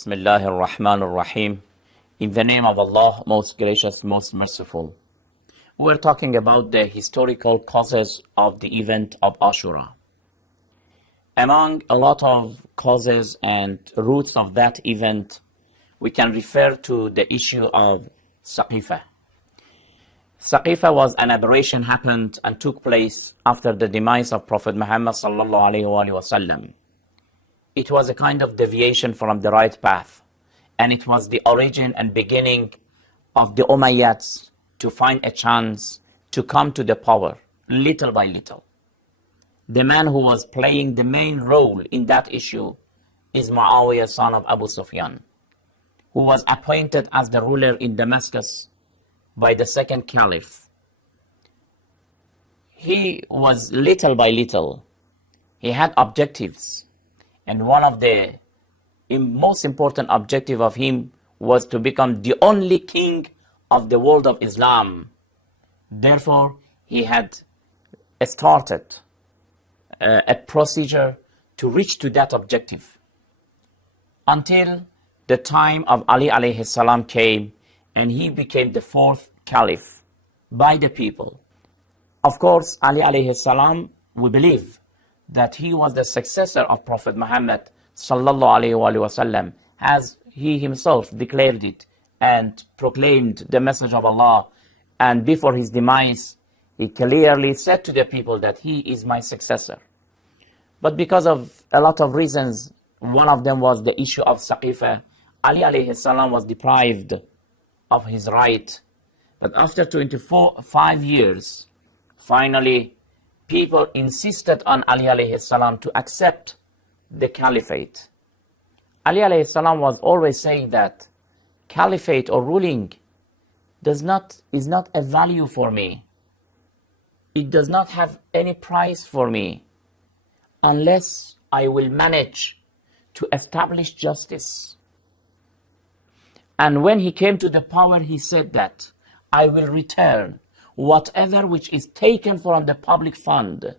Bismillahir Rahmanir Rahim. In the name of Allah, most gracious, most merciful. We're talking about the historical causes of the event of Ashura. Among a lot of causes and roots of that event, we can refer to the issue of Saqifa. Saqifa was an aberration happened and took place after the demise of Prophet Muhammad sallallahu alaihi wasallam. It was a kind of deviation from the right path, and it was the origin and beginning of the Umayyads to find a chance to come to the power, little by little. The man who was playing the main role in that issue is Muaawiyah, son of Abu Sufyan, who was appointed as the ruler in Damascus by the second caliph. He was little by little. He had objectives. And one of the most important objective of him was to become the only king of the world of Islam. Therefore, he had started a procedure to reach to that objective. Until the time of Ali alayhi salam came, and he became the fourth caliph by the people. Of course, Ali alayhi salam, we believe that he was the successor of Prophet Muhammad sallallahu alaihi wasallam, as he himself declared it and proclaimed the message of Allah. And before his demise, he clearly said to the people that he is my successor. But because of a lot of reasons, one of them was the issue of Saqifa. Ali alayhi salam was deprived of his right. But after 5 years, finally, people insisted on Ali alayhi salam to accept the caliphate. Ali alayhi salam was always saying that caliphate or ruling is not a value for me. It does not have any price for me unless I will manage to establish justice. And when he came to the power, he said that I will return whatever which is taken from the public fund,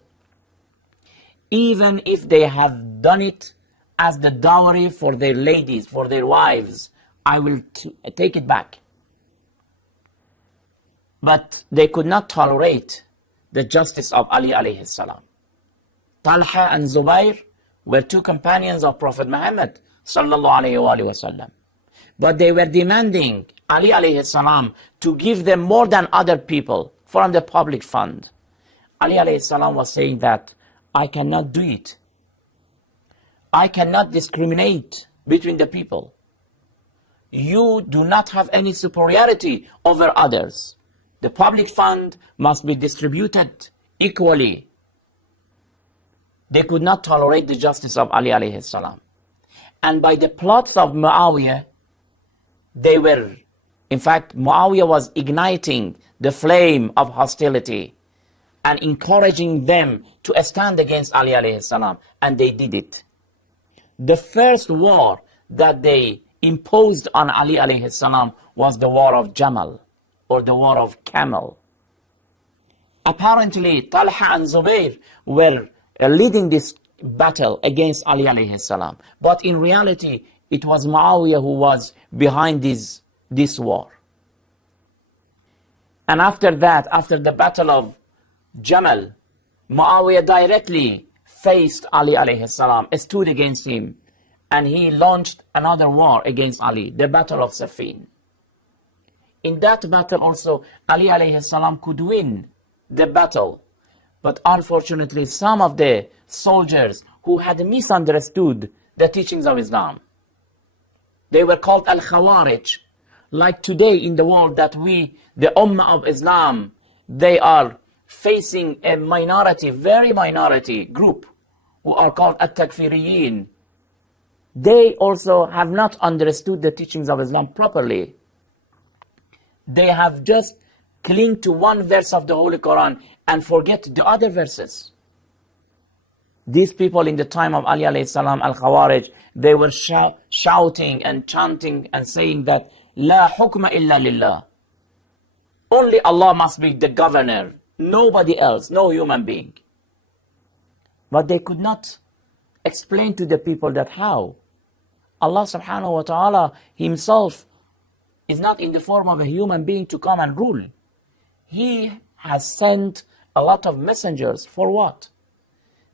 even if they have done it as the dowry for their ladies, for their wives, I will take it back. But they could not tolerate the justice of Ali alayhi salam. Talha and Zubair were two companions of Prophet Muhammad sallallahu alayhi wasallam. But they were demanding Ali alayhi salam to give them more than other people from the public fund. Ali alayhi salam was saying that I cannot do it. I cannot discriminate between the people. You do not have any superiority over others. The public fund must be distributed equally. They could not tolerate the justice of Ali alayhi salam. And by the plots of Muaawiyah, in fact, Muaawiyah was igniting the flame of hostility and encouraging them to stand against Ali alayhi salam, and they did it. The first war that they imposed on Ali alayhi salam was the War of Jamal, or the War of Camel. Apparently, Talha and Zubair were leading this battle against Ali alayhi salam, but in reality, it was Muaawiyah who was behind this war. And after that, after the battle of Jamal, Muaawiyah directly faced Ali alayhi salam, stood against him, and he launched another war against Ali, the Battle of Siffin. In that battle also, Ali alayhi salam could win the battle, but unfortunately some of the soldiers who had misunderstood the teachings of Islam, they were called Al-Khawarij. Like today in the world that the Ummah of Islam, they are facing a minority, very minority group who are called At-Takfiriyin. They also have not understood the teachings of Islam properly. They have just clung to one verse of the Holy Quran and forget the other verses. These people in the time of Ali alayhi salam, Al-Khawarij, they were shouting and chanting and saying that La hukma illa lillah. Only Allah must be the governor, nobody else, no human being. But they could not explain to the people that how Allah subhanahu wa ta'ala himself is not in the form of a human being to come and rule. He has sent a lot of messengers. For what?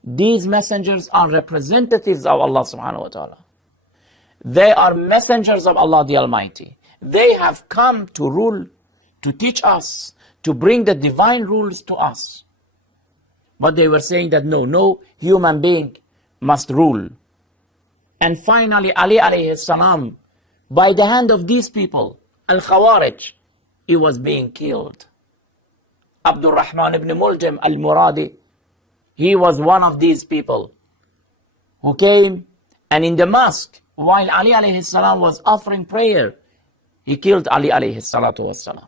These messengers are representatives of Allah subhanahu wa ta'ala. They are messengers of Allah the Almighty. They have come to rule, to teach us, to bring the divine rules to us. But they were saying that no human being must rule. And finally, Ali alayhi salam, by the hand of these people, Al-Khawarij, he was being killed. Abdul Rahman ibn Muljam al-Muradi, he was one of these people who came, and in the mosque, while Ali alayhi salam was offering prayer, he killed Ali alayhi salatu wassalam.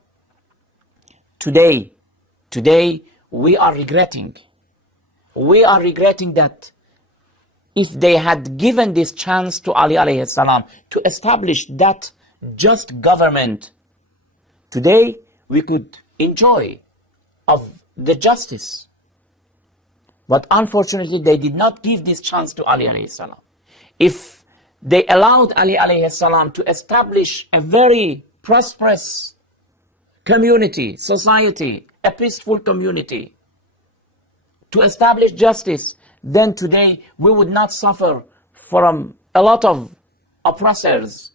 Today, we are regretting that if they had given this chance to Ali alayhi salam to establish that just government, today we could enjoy of the justice. But unfortunately, they did not give this chance to Ali alayhi salam. If they allowed Ali alayhi salam to establish a very prosperous community, society, a peaceful community, to establish justice, then today we would not suffer from a lot of oppressors,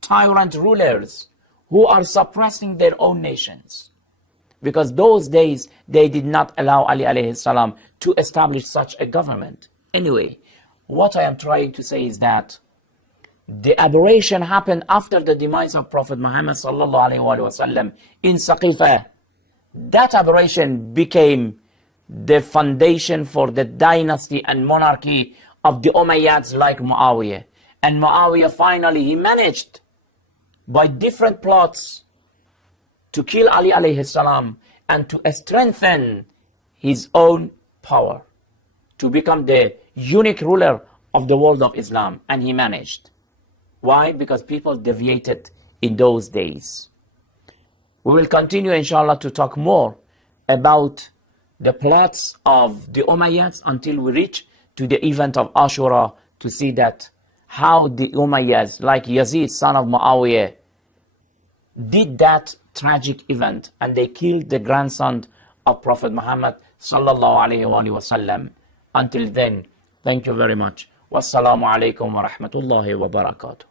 tyrant rulers who are suppressing their own nations. Because those days they did not allow Ali alayhi salam to establish such a government. Anyway, what I am trying to say is that the aberration happened after the demise of Prophet Muhammad sallallahu alaihi wasallam in Saqifah. That aberration became the foundation for the dynasty and monarchy of the Umayyads like Muaawiyah. And Muaawiyah finally, he managed by different plots to kill Ali alayhi salam and to strengthen his own power, to become the unique ruler of the world of Islam. And he managed. Why? Because people deviated in those days. We will continue, inshallah, to talk more about the plots of the Umayyads until we reach to the event of Ashura, to see that how the Umayyads, like Yazid, son of Muaawiyah, did that tragic event, and they killed the grandson of Prophet Muhammad sallallahu alaihi wasallam. Until then, thank you very much. Wassalamu alaikum wa rahmatullahi wa barakatuh.